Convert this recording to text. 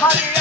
하리야